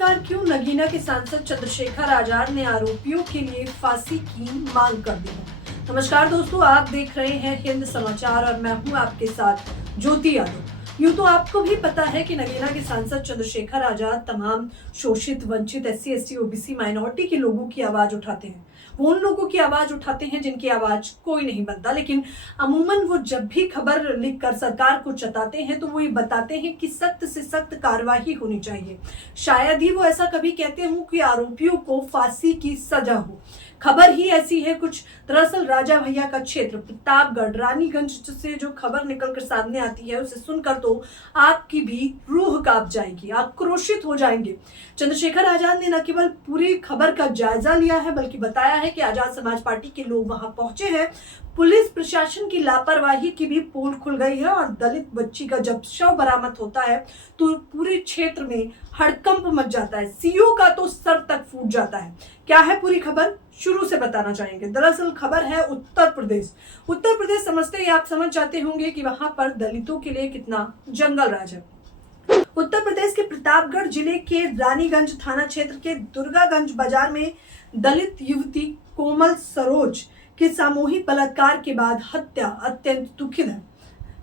आखिरकार क्यों नगीना के सांसद चंद्रशेखर आजाद ने आरोपियों के लिए फांसी की मांग कर दी है। नमस्कार दोस्तों, आप देख रहे हैं हिंद समाचार और मैं हूं आपके साथ ज्योति यादव। यूं तो आपको भी पता है कि नगीना के सांसद चंद्रशेखर आजाद तमाम शोषित, वंचित, SC, ST, OBC माइनॉरिटी के लोगों की आवाज उठाते हैं। वो उन लोगों की आवाज उठाते हैं जिनकी आवाज कोई नहीं बनता, लेकिन अमूमन वो जब भी खबर लिखकर सरकार को चताते हैं तो वो ये बताते हैं कि सख्त से सख्त कार्रवाई होनी चाहिए। शायद ही वो ऐसा कभी कहते हों कि आरोपियों को फांसी की सजा हो। खबर ही ऐसी है कुछ। दरअसल राजा भैया का क्षेत्र प्रतापगढ़ रानीगंज से जो खबर निकलकर सामने आती है उसे सुनकर तो आपकी भी रूह कांप जाएगी, आक्रोशित हो जाएंगे। चंद्रशेखर आजाद ने न केवल पूरी खबर का जायजा लिया है बल्कि बताया है कि आजाद समाज पार्टी के लोग वहां पहुंचे हैं। पुलिस प्रशासन की लापरवाही की भी पोल खुल गई है और दलित बच्ची का जब शव बरामद होता है तो पूरे क्षेत्र में हड़कंप मच जाता है। सीओ का तो सर तक फूट जाता है। क्या है पूरी खबर, शुरू से बताना चाहेंगे। दरअसल खबर है उत्तर प्रदेश। उत्तर प्रदेश समझते ही आप समझ जाते होंगे कि वहां पर दलितों के लिए कितना जंगल राज है। उत्तर प्रदेश के प्रतापगढ़ जिले के रानीगंज थाना क्षेत्र के दुर्गागंज बाजार में दलित युवती कोमल सरोज के सामूहिक बलात्कार के बाद हत्या अत्यंत दुखद है।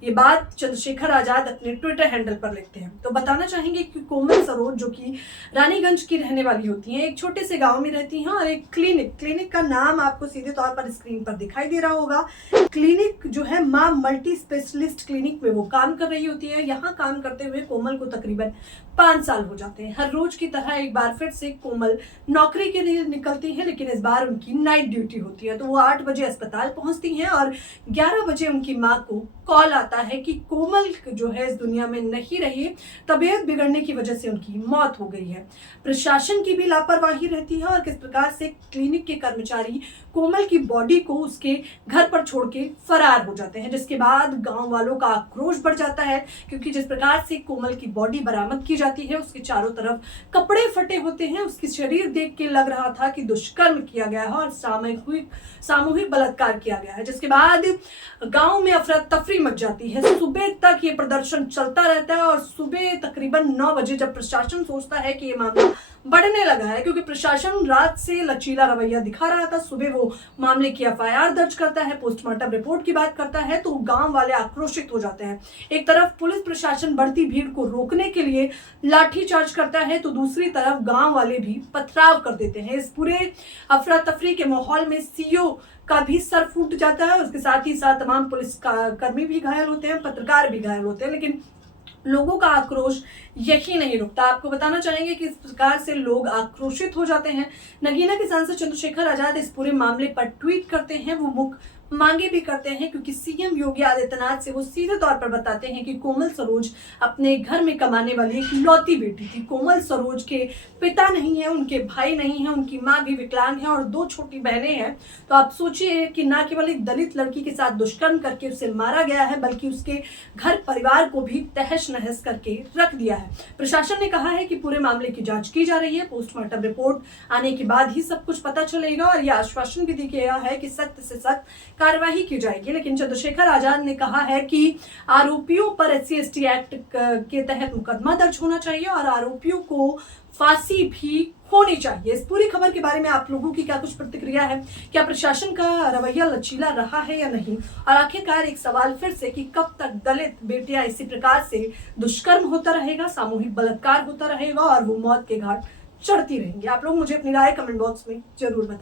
ये बात चंद्रशेखर आजाद अपने ट्विटर हैंडल पर लिखते हैं। तो बताना चाहेंगे कि कोमल सरोज जो कि रानीगंज की रहने वाली होती हैं, एक छोटे से गांव में रहती हैं और एक क्लिनिक का नाम आपको सीधे तौर पर स्क्रीन पर दिखाई दे रहा होगा। क्लिनिक जो है मां मल्टी स्पेशलिस्ट क्लिनिक में वो काम कर रही होती है। यहाँ काम करते हुए कोमल को तकरीबन 5 साल हो जाते हैं। हर रोज की तरह एक बार फिर से कोमल नौकरी के लिए निकलती है, लेकिन इस बार उनकी नाइट ड्यूटी होती है। तो वो 8 बजे अस्पताल पहुंचती हैं और 11 बजे उनकी मां को कॉल आता है कि कोमल जो है इस दुनिया में नहीं रही, तबीयत बिगड़ने की वजह से उनकी मौत हो गई है। प्रशासन की भी लापरवाही रहती है और किस प्रकार से क्लिनिक के कर्मचारी कोमल की बॉडी को उसके घर पर छोड़ के फरार हो जाते हैं, जिसके बाद गांव वालों का आक्रोश बढ़ जाता है क्योंकि जिस प्रकार से कोमल की बॉडी बरामद की जाती है उसके चारों तरफ कपड़े फटे होते हैं। उसकी शरीर देख के लग रहा था कि दुष्कर्म किया गया है और सामूहिक बलात्कार किया गया है, जिसके बाद गांव में अफरा तफरी मच जाती है। सुबह तक ये प्रदर्शन चलता रहता है और सुबह तकरीबन 9 बजे जब प्रशासन सोचता है कि ये मामला बढ़ने लगा है, क्योंकि प्रशासन रात से लचीला रवैया दिखा रहा था, सुबह वो मामले की FIR दर्ज करता है, पोस्टमार्टम रिपोर्ट की बात करता है, तो गांव वाले आक्रोशित हो जाते हैं। एक तरफ पुलिस प्रशासन बढ़ती भीड़ को रोकने के लिए लाठीचार्ज करता है तो दूसरी तरफ गांव वाले भी पथराव कर देते हैं। इस पूरे अफरा तफरी के माहौल में CO का भी सर फूट जाता है। उसके साथ ही साथ तमाम पुलिस कर्मी भी घायल होते हैं, पत्रकार भी घायल होते हैं, लेकिन लोगों का आक्रोश यही नहीं रुकता। आपको बताना चाहेंगे कि इस प्रकार से लोग आक्रोशित हो जाते हैं। नगीना के सांसद चंद्रशेखर आजाद इस पूरे मामले पर ट्वीट करते हैं, वो मुख मांगे भी करते हैं क्योंकि CM योगी आदित्यनाथ से वो सीधे तौर पर बताते हैं कि कोमल सरोज अपने घर में कमाने वाली एक लौती बेटी थी। कोमल सरोज के पिता नहीं है, उनके भाई नहीं है, उनकी माँ भी विकलांग है और 2 छोटी बहनें हैं। तो आप सोचिए कि न केवल एक दलित लड़की के साथ दुष्कर्म करके उसे मारा गया है बल्कि उसके घर परिवार को भी तहस नहस करके रख दिया है। प्रशासन ने कहा है कि पूरे मामले की जांच की जा रही है, पोस्टमार्टम रिपोर्ट आने के बाद ही सब कुछ पता चलेगा और यह आश्वासन भी दिया गया है कि सख्त से सख्त कार्रवाई की जाएगी। लेकिन चंद्रशेखर आजाद ने कहा है कि आरोपियों पर SC ST एक्ट के तहत मुकदमा दर्ज होना चाहिए और आरोपियों को फांसी भी होनी चाहिए। इस पूरी खबर के बारे में आप लोगों की क्या कुछ प्रतिक्रिया है? क्या प्रशासन का रवैया लचीला रहा है या नहीं? और आखिरकार एक सवाल फिर से कि कब तक दलित बेटियां इसी प्रकार से दुष्कर्म होता रहेगा, सामूहिक बलात्कार होता रहेगा और वो मौत के घाट चढ़ती रहेंगी? आप लोग मुझे अपनी राय कमेंट बॉक्स में जरूर बताएं।